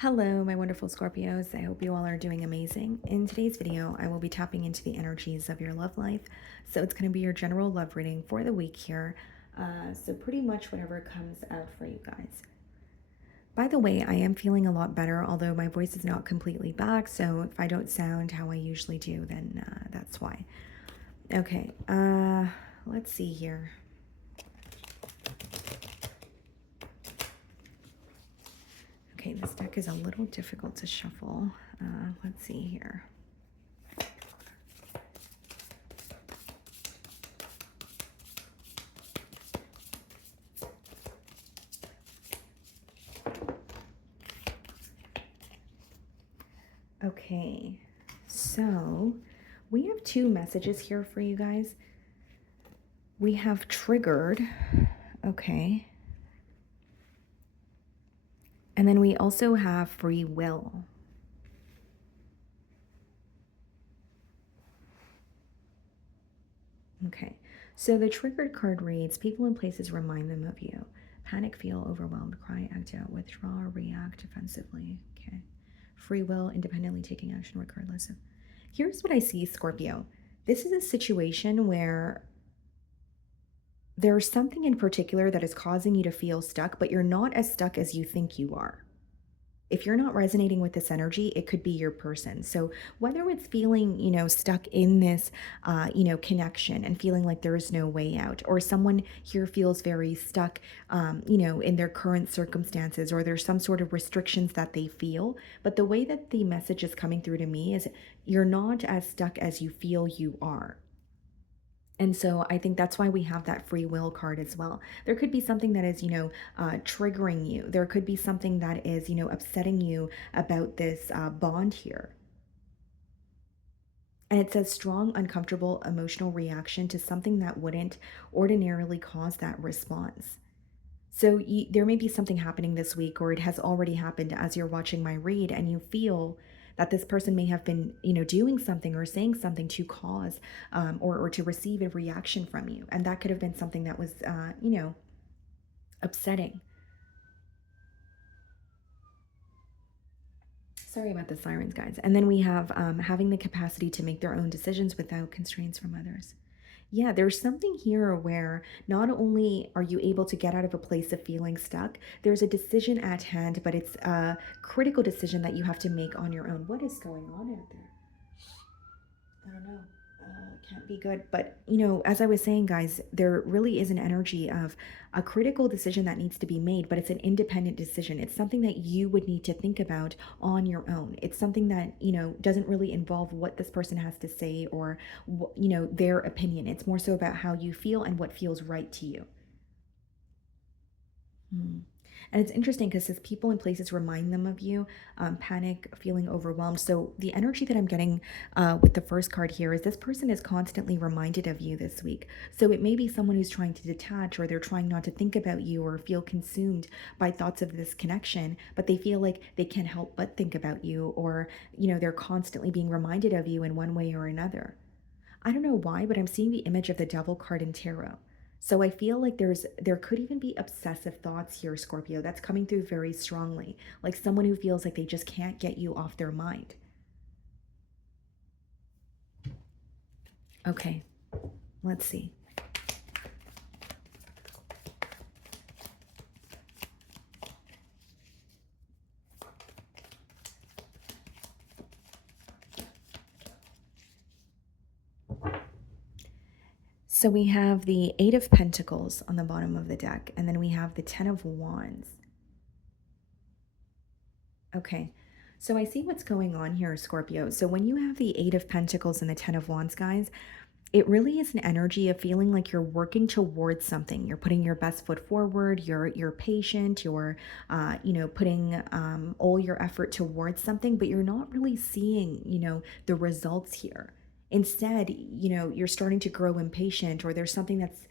Hello, my wonderful Scorpios. I hope you all are doing amazing. In today's video, I will be tapping into the energies of your love life. So it's going to be your general love reading for the week here. So pretty much whatever comes out for you guys. By the way, I am feeling a lot better, although my voice is not completely back. So if I don't sound how I usually do, then that's why. Okay, let's see here. Okay, this deck is a little difficult to shuffle. Let's see here. Okay, so we have two messages here for you guys. We have triggered, okay. And then we also have free will. Okay, so the triggered card reads, people and places remind them of you. Panic, feel overwhelmed, cry, act out, withdraw, react defensively. Okay. Free will, independently taking action regardless of. Here's what I see, Scorpio. This is a situation where there's something in particular that is causing you to feel stuck, but you're not as stuck as you think you are. If you're not resonating with this energy, it could be your person. So whether it's feeling, stuck in this, connection and feeling like there is no way out, or someone here feels very stuck, in their current circumstances, or there's some sort of restrictions that they feel. But the way that the message is coming through to me is you're not as stuck as you feel you are. And so I think that's why we have that free will card as well. There could be something that is, triggering you. There could be something that is, upsetting you about this bond here. And it says strong, uncomfortable emotional reaction to something that wouldn't ordinarily cause that response. So there may be something happening this week, or it has already happened as you're watching my read, and you feel that this person may have been, doing something or saying something to cause or to receive a reaction from you. And that could have been something that was, upsetting. Sorry about the sirens, guys. And then we have having the capacity to make their own decisions without constraints from others. Yeah, there's something here where not only are you able to get out of a place of feeling stuck, there's a decision at hand, but it's a critical decision that you have to make on your own. What is going on out there? I don't know. Can't be good. But, as I was saying, guys, there really is an energy of a critical decision that needs to be made, but it's an independent decision. It's something that you would need to think about on your own. It's something that, doesn't really involve what this person has to say or, their opinion. It's more so about how you feel and what feels right to you. Hmm. And it's interesting because says people and places remind them of you, panic, feeling overwhelmed. So the energy that I'm getting with the first card here is this person is constantly reminded of you this week. So it may be someone who's trying to detach, or they're trying not to think about you or feel consumed by thoughts of this connection, but they feel like they can't help but think about you, or, they're constantly being reminded of you in one way or another. I don't know why, but I'm seeing the image of the devil card in tarot. So I feel like there could even be obsessive thoughts here, Scorpio, that's coming through very strongly, like someone who feels like they just can't get you off their mind. Okay, let's see. So we have the Eight of Pentacles on the bottom of the deck, and then we have the Ten of Wands. Okay, so I see what's going on here, Scorpio. So when you have the Eight of Pentacles and the Ten of Wands, guys, it really is an energy of feeling like you're working towards something. You're putting your best foot forward. You're patient. You're, putting all your effort towards something, but you're not really seeing, the results here. Instead, you're starting to grow impatient, or there's something that's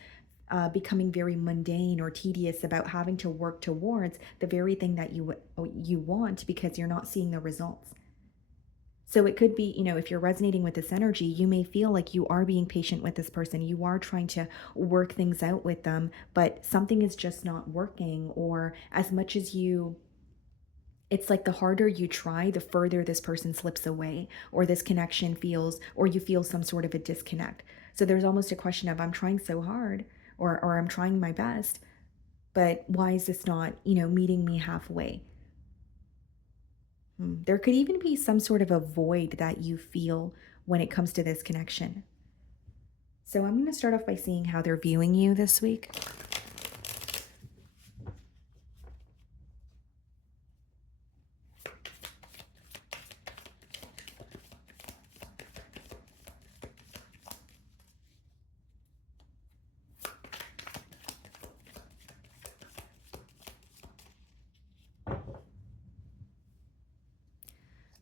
becoming very mundane or tedious about having to work towards the very thing that you want because you're not seeing the results. So it could be, if you're resonating with this energy, you may feel like you are being patient with this person. You are trying to work things out with them, but something is just not working. Or as much as you It's like the harder you try, the further this person slips away, or this connection feels, or you feel some sort of a disconnect. So there's almost a question of, I'm trying so hard, or I'm trying my best, but why is this not, meeting me halfway? There could even be some sort of a void that you feel when it comes to this connection. So I'm going to start off by seeing how they're viewing you this week.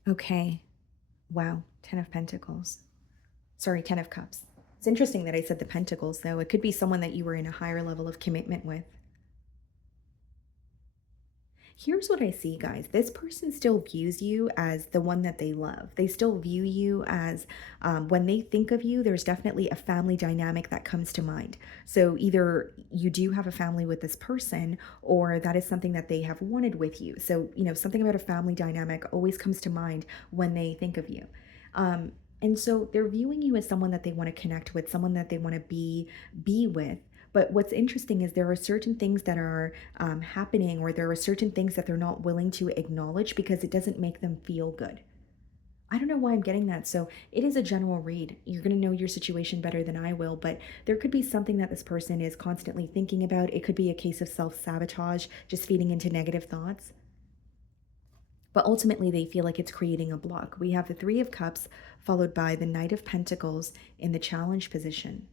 Okay. Wow. 10 of Pentacles. Sorry, 10 of Cups. It's interesting that I said the Pentacles, though. It could be someone that you were in a higher level of commitment with. Here's what I see, guys. This person still views you as the one that they love. They still view you as, when they think of you, there's definitely a family dynamic that comes to mind. So either you do have a family with this person, or that is something that they have wanted with you. So, something about a family dynamic always comes to mind when they think of you. And so they're viewing you as someone that they want to connect with, someone that they want to be with. But what's interesting is there are certain things that are happening, or there are certain things that they're not willing to acknowledge because it doesn't make them feel good. I don't know why I'm getting that. So it is a general read. You're going to know your situation better than I will, but there could be something that this person is constantly thinking about. It could be a case of self sabotage, just feeding into negative thoughts. But ultimately, they feel like it's creating a block. We have the Three of Cups followed by the Knight of Pentacles in the challenge position.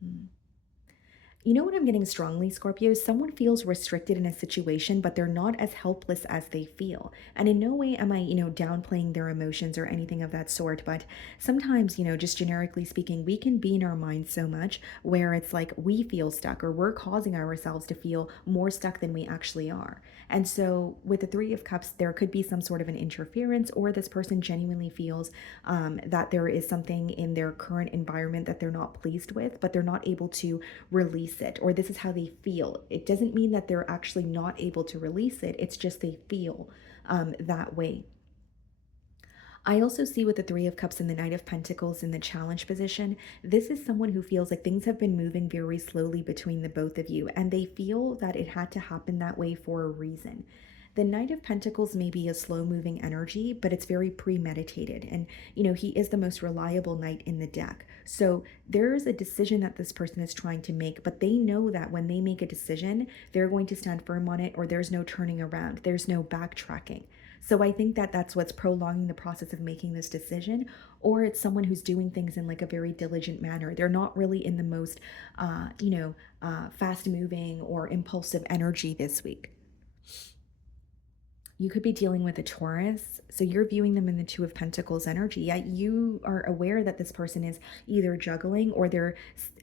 Hmm. You know what I'm getting strongly, Scorpio? Someone feels restricted in a situation, but they're not as helpless as they feel. And in no way am I, downplaying their emotions or anything of that sort. But sometimes, just generically speaking, we can be in our minds so much where it's like we feel stuck, or we're causing ourselves to feel more stuck than we actually are. And so with the Three of Cups, there could be some sort of an interference, or this person genuinely feels that there is something in their current environment that they're not pleased with, but they're not able to release it, or this is how they feel. It doesn't mean that they're actually not able to release it, it's just they feel that way. I also see with the Three of Cups and the Knight of Pentacles in the challenge position, this is someone who feels like things have been moving very slowly between the both of you, and they feel that it had to happen that way for a reason. The Knight of Pentacles may be a slow moving energy, but it's very premeditated. And, he is the most reliable knight in the deck. So there's a decision that this person is trying to make, but they know that when they make a decision, they're going to stand firm on it, or there's no turning around, there's no backtracking. So I think that that's what's prolonging the process of making this decision, or it's someone who's doing things in like a very diligent manner. They're not really in the most, fast moving or impulsive energy this week. You could be dealing with a Taurus. So you're viewing them in the Two of Pentacles energy. Yet you are aware that this person is either juggling, or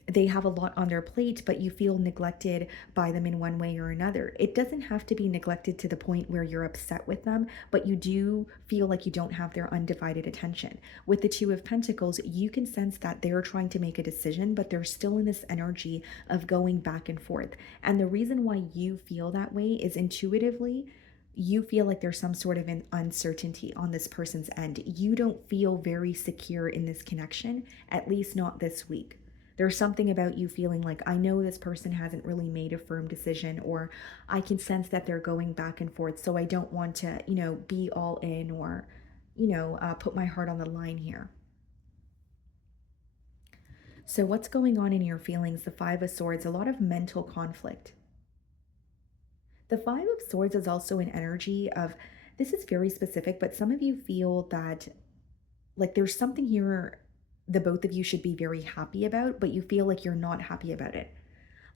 they have a lot on their plate, but you feel neglected by them in one way or another. It doesn't have to be neglected to the point where you're upset with them, but you do feel like you don't have their undivided attention. With the Two of Pentacles, you can sense that they're trying to make a decision, but they're still in this energy of going back and forth. And the reason why you feel that way is intuitively you feel like there's some sort of an uncertainty on this person's end. You don't feel very secure in this connection, at least not this week. There's something about you feeling like, I know this person hasn't really made a firm decision, or I can sense that they're going back and forth. So I don't want to, be all in, or, put my heart on the line here. So what's going on in your feelings? The Five of Swords, a lot of mental conflict. The Five of Swords is also an energy of, this is very specific, but some of you feel that like there's something here the both of you should be very happy about, but you feel like you're not happy about it.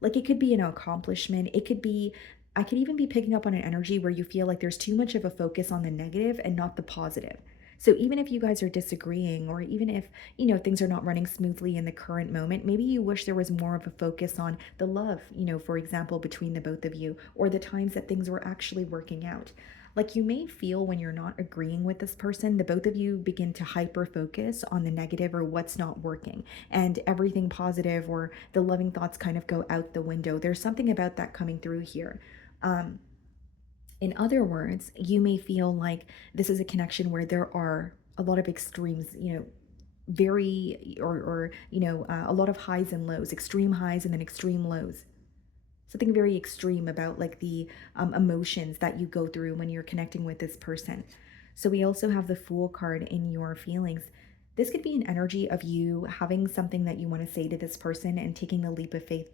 Like it could be an accomplishment. It could be, I could even be picking up on an energy where you feel like there's too much of a focus on the negative and not the positive. So even if you guys are disagreeing, or even if, things are not running smoothly in the current moment, maybe you wish there was more of a focus on the love, for example, between the both of you, or the times that things were actually working out. Like you may feel when you're not agreeing with this person, the both of you begin to hyper focus on the negative or what's not working, and everything positive or the loving thoughts kind of go out the window. There's something about that coming through here. Um, in other words, you may feel like this is a connection where there are a lot of extremes, very, or a lot of highs and lows, extreme highs and then extreme lows. Something very extreme about like the emotions that you go through when you're connecting with this person. So we also have the Fool card in your feelings. This could be an energy of you having something that you want to say to this person and taking the leap of faith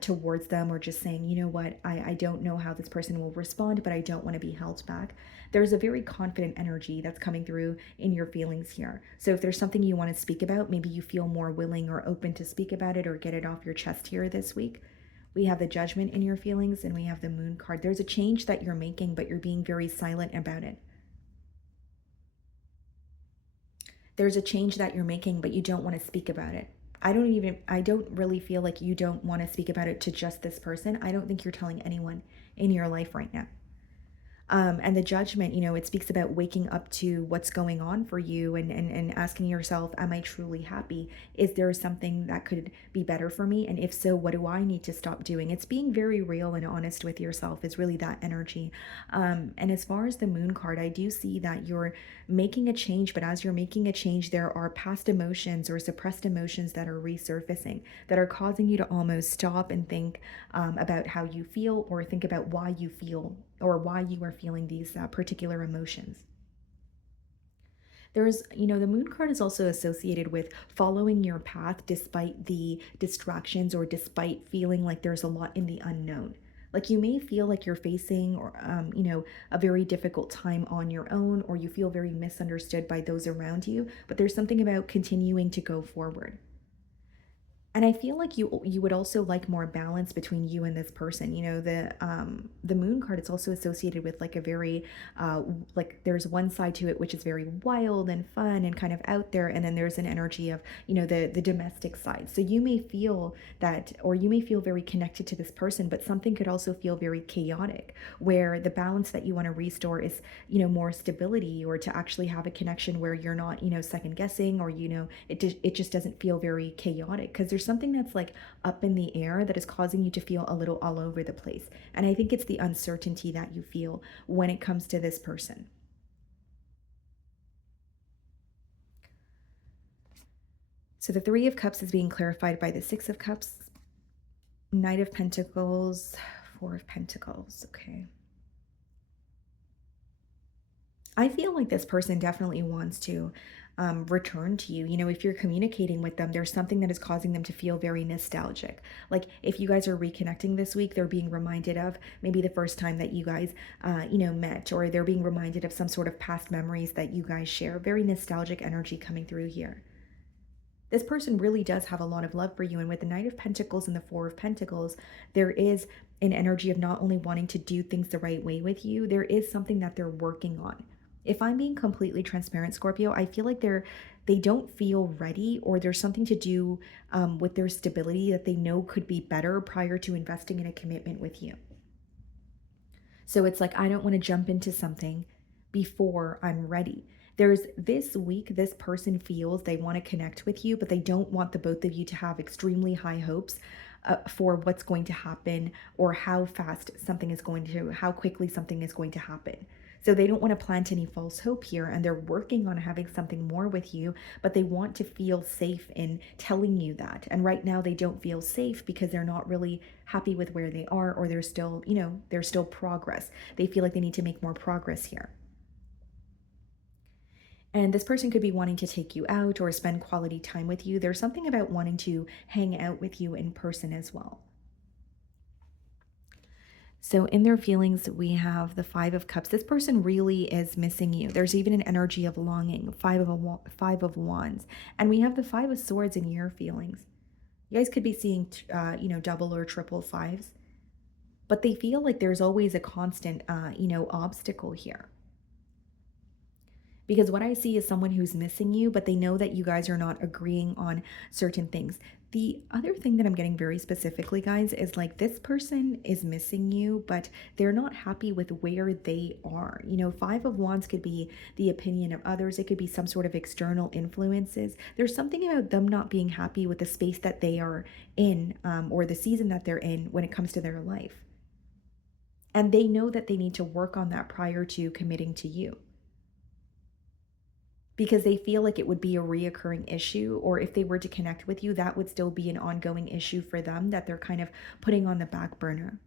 towards them, or just saying, you know what, I don't know how this person will respond, but I don't want to be held back. There's a very confident energy that's coming through in your feelings here. So if there's something you want to speak about, maybe you feel more willing or open to speak about it or get it off your chest here this week. We have the Judgment in your feelings, and we have the Moon card. There's a change that you're making, but you're being very silent about it. There's a change that you're making, but you don't want to speak about it. I don't really feel like you don't want to speak about it to just this person. I don't think you're telling anyone in your life right now. And the Judgment, it speaks about waking up to what's going on for you, and asking yourself, am I truly happy? Is there something that could be better for me? And if so, what do I need to stop doing? It's being very real and honest with yourself is really that energy. And as far as the Moon card, I do see that you're making a change, but as you're making a change, there are past emotions or suppressed emotions that are resurfacing, that are causing you to almost stop and think about how you feel, or think about why you feel or why you are feeling these particular emotions. The Moon card is also associated with following your path despite the distractions, or despite feeling like there's a lot in the unknown. Like you may feel like you're facing, or a very difficult time on your own, or you feel very misunderstood by those around you, but there's something about continuing to go forward. And I feel like you would also like more balance between you and this person. The Moon card, it's also associated with like a very like there's one side to it which is very wild and fun and kind of out there, and then there's an energy of, the domestic side. So you may feel that, or you may feel very connected to this person, but something could also feel very chaotic, where the balance that you want to restore is, more stability, or to actually have a connection where you're not, second guessing, or it just doesn't feel very chaotic, because there's something that's like up in the air that is causing you to feel a little all over the place. And I think it's the uncertainty that you feel when it comes to this person. So the Three of Cups is being clarified by the Six of Cups, Knight of Pentacles, Four of Pentacles. Okay. I feel like this person definitely wants to return to you. If you're communicating with them, there's something that is causing them to feel very nostalgic. Like if you guys are reconnecting this week, they're being reminded of maybe the first time that you guys, met, or they're being reminded of some sort of past memories that you guys share. Very nostalgic energy coming through here. This person really does have a lot of love for you. And with the Knight of Pentacles and the Four of Pentacles, there is an energy of not only wanting to do things the right way with you, there is something that they're working on. If I'm being completely transparent, Scorpio, I feel like they don't feel ready, or there's something to do with their stability that they know could be better prior to investing in a commitment with you. So it's like, I don't want to jump into something before I'm ready. There's this week, this person feels they want to connect with you, but they don't want the both of you to have extremely high hopes for what's going to happen, or how quickly something is going to happen. So they don't want to plant any false hope here, and they're working on having something more with you, but they want to feel safe in telling you that. And right now they don't feel safe because they're not really happy with where they are, or there's still progress. They feel like they need to make more progress here. And this person could be wanting to take you out or spend quality time with you. There's something about wanting to hang out with you in person as well. So in their feelings, we have the Five of Cups. This person really is missing you. There's even an energy of longing, Five of Wands. And we have the Five of Swords in your feelings. You guys could be seeing, double or triple fives. But they feel like there's always a constant, obstacle here. Because what I see is someone who's missing you, but they know that you guys are not agreeing on certain things. The other thing that I'm getting very specifically, guys, is like this person is missing you, but they're not happy with where they are. Five of Wands could be the opinion of others. It could be some sort of external influences. There's something about them not being happy with the space that they are in, or the season that they're in when it comes to their life. And they know that they need to work on that prior to committing to you, because they feel like it would be a reoccurring issue, or if they were to connect with you, that would still be an ongoing issue for them that they're kind of putting on the back burner.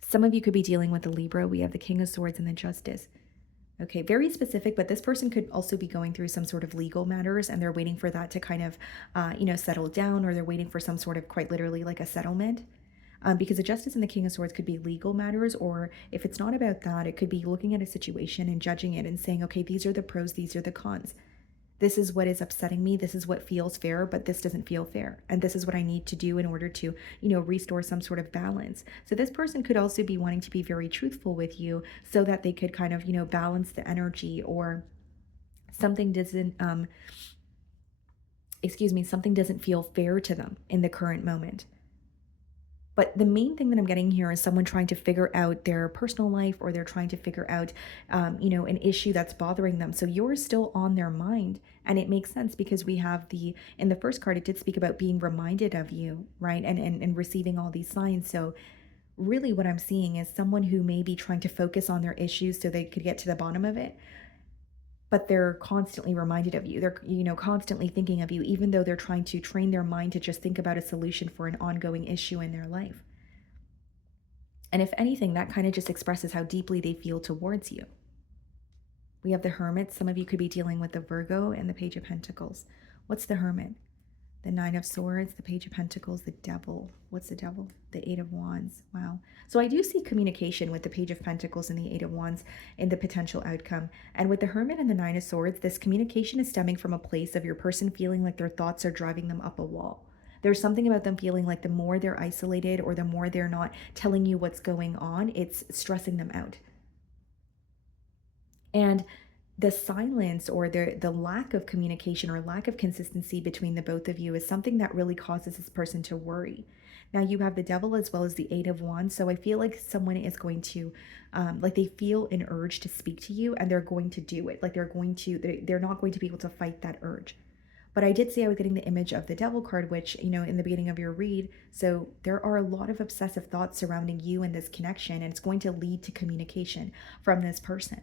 Some of you could be dealing with the Libra. We have the King of Swords and the Justice. Okay, very specific, but this person could also be going through some sort of legal matters, and they're waiting for that to kind of, settle down, or they're waiting for some sort of, quite literally, like a settlement. Because the Justice and the King of Swords could be legal matters, or if it's not about that, it could be looking at a situation and judging it and saying, okay, these are the pros, these are the cons. This is what is upsetting me. This is what feels fair, but this doesn't feel fair. And this is what I need to do in order to, restore some sort of balance. So this person could also be wanting to be very truthful with you so that they could kind of, balance the energy, or something doesn't, something doesn't feel fair to them in the current moment. But the main thing that I'm getting here is someone trying to figure out their personal life, or they're trying to figure out, an issue that's bothering them. So you're still on their mind. And it makes sense because we have in the first card, it did speak about being reminded of you, right? And receiving all these signs. So really what I'm seeing is someone who may be trying to focus on their issues so they could get to the bottom of it, but they're constantly reminded of you. They're, constantly thinking of you, even though they're trying to train their mind to just think about a solution for an ongoing issue in their life. And if anything, that kind of just expresses how deeply they feel towards you. We have the Hermit. Some of you could be dealing with the Virgo and the Page of Pentacles. What's the Hermit? The Nine of Swords, the Page of Pentacles, the Devil. What's the Devil? The Eight of Wands. Wow. So I do see communication with the Page of Pentacles and the Eight of Wands in the potential outcome. And with the Hermit and the Nine of Swords, this communication is stemming from a place of your person feeling like their thoughts are driving them up a wall. There's something about them feeling like the more they're isolated, or the more they're not telling you what's going on, it's stressing them out. And the silence, or the lack of communication or lack of consistency between the both of you, is something that really causes this person to worry. Now you have the Devil as well as the Eight of Wands. So I feel like someone is going to, like, they feel an urge to speak to you, and they're going to do it. Like they're not going to be able to fight that urge. But I did say I was getting the image of the Devil card, which, in the beginning of your read. So there are a lot of obsessive thoughts surrounding you and this connection, and it's going to lead to communication from this person.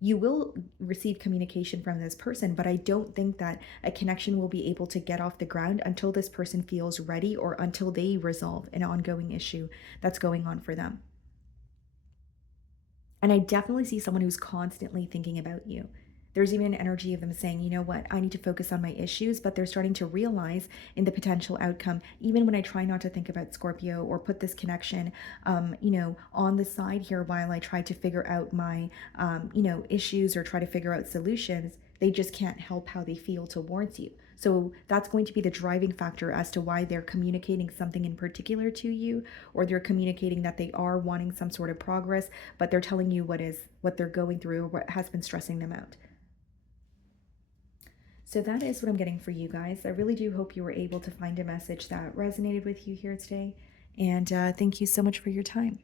You will receive communication from this person, but I don't think that a connection will be able to get off the ground until this person feels ready, or until they resolve an ongoing issue that's going on for them. And I definitely see someone who's constantly thinking about you. There's even an energy of them saying, you know what, I need to focus on my issues, but they're starting to realize in the potential outcome, even when I try not to think about Scorpio, or put this connection, on the side here while I try to figure out my, issues, or try to figure out solutions, they just can't help how they feel towards you. So that's going to be the driving factor as to why they're communicating something in particular to you, or they're communicating that they are wanting some sort of progress, but they're telling you what they're going through, or what has been stressing them out. So that is what I'm getting for you guys. I really do hope you were able to find a message that resonated with you here today. And thank you so much for your time.